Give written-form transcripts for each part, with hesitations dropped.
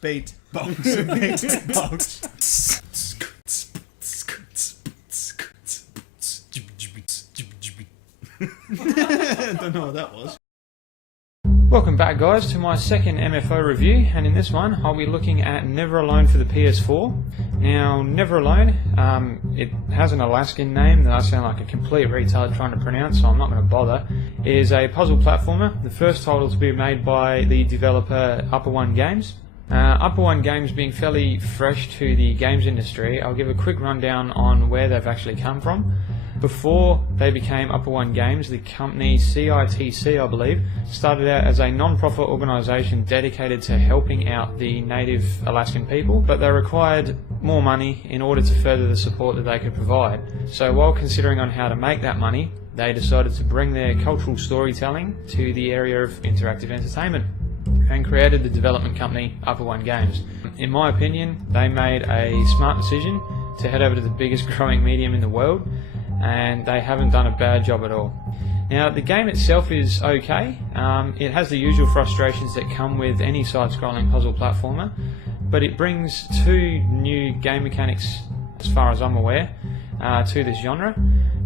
Beat box. Beat box. Don't know what that was. Welcome back guys to my second MFO review, and in this one I'll be looking at Never Alone for the PS4. Now Never Alone, it has an Alaskan name that I sound like a complete retard trying to pronounce, so I'm not going to bother. It is a puzzle platformer, the first title to be made by the developer Upper One Games. Upper One Games being fairly fresh to the games industry, I'll give a quick rundown on where they've actually come from. Before they became Upper One Games, the company CITC, I believe, started out as a non-profit organisation dedicated to helping out the native Alaskan people, but they required more money in order to further the support that they could provide. So while considering on how to make that money, they decided to bring their cultural storytelling to the area of interactive entertainment and created the development company Upper One Games. In my opinion, they made a smart decision to head over to the biggest growing medium in the world, and they haven't done a bad job at all. Now the game itself is okay. It has the usual frustrations that come with any side-scrolling puzzle platformer, but it brings two new game mechanics, as far as I'm aware, to this genre.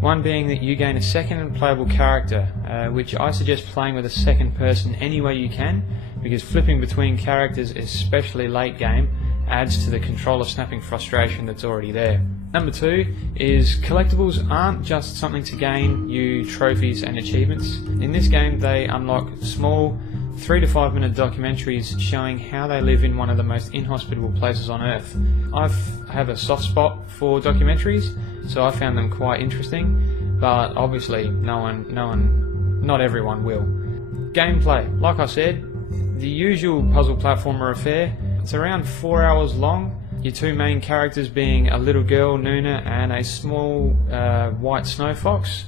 One being that you gain a second playable character, which I suggest playing with a second person any way you can, because flipping between characters, especially late game, adds to the controller snapping frustration that's already there. Number two is collectibles aren't just something to gain you trophies and achievements. In this game they unlock small 3 to 5 minute documentaries showing how they live in one of the most inhospitable places on earth. I have a soft spot for documentaries, so I found them quite interesting, but obviously not everyone will. Gameplay, like I said, the usual puzzle platformer affair. It's around 4 hours long. Your two main characters being a little girl, Nuna, and a small white snow fox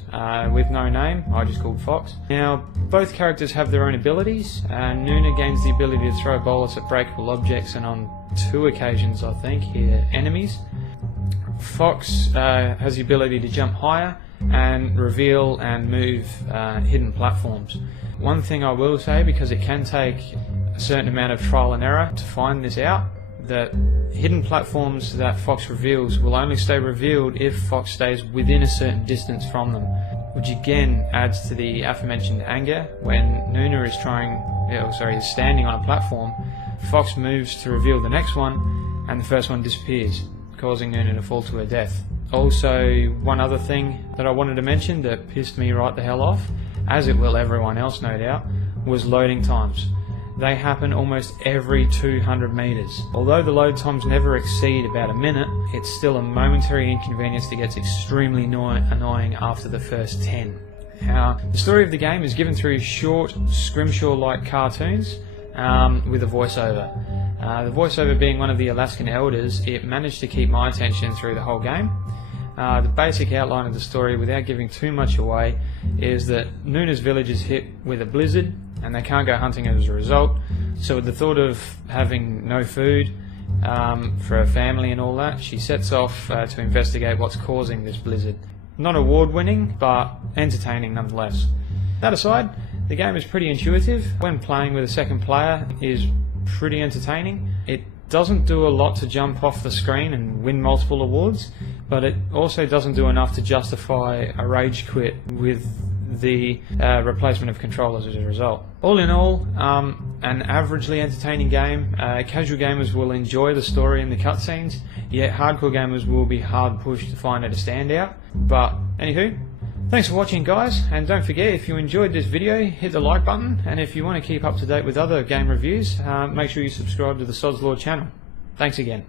with no name, I just called Fox. Now, both characters have their own abilities. Nuna gains the ability to throw bullets at breakable objects and on 2 occasions, I think, hit enemies. Fox has the ability to jump higher and reveal and move hidden platforms. One thing I will say, because it can take a certain amount of trial and error to find this out, that hidden platforms that Fox reveals will only stay revealed if Fox stays within a certain distance from them, which again adds to the aforementioned anger. When Nuna is standing on a platform, Fox moves to reveal the next one and the first one disappears, causing Nuna to fall to her death. Also, one other thing that I wanted to mention that pissed me right the hell off, as it will everyone else no doubt, was loading times. They happen almost every 200 meters. Although the load times never exceed about a minute, it's still a momentary inconvenience that gets extremely annoying after the first 10. Now, the story of the game is given through short, scrimshaw-like cartoons with a voiceover. The voiceover being one of the Alaskan elders, it managed to keep my attention through the whole game. The basic outline of the story, without giving too much away, is that Nuna's village is hit with a blizzard and they can't go hunting as a result. So with the thought of having no food for her family and all that, she sets off to investigate what's causing this blizzard. Not award-winning, but entertaining nonetheless. That aside, the game is pretty intuitive. When playing with a second player, it is pretty entertaining. It doesn't do a lot to jump off the screen and win multiple awards, but it also doesn't do enough to justify a rage quit with the replacement of controllers as a result. All in all, an averagely entertaining game. Casual gamers will enjoy the story and the cutscenes, yet hardcore gamers will be hard pushed to find it a standout. But anywho, thanks for watching guys, and don't forget, if you enjoyed this video, hit the like button, and if you want to keep up to date with other game reviews, make sure you subscribe to the Sods Law channel. Thanks again.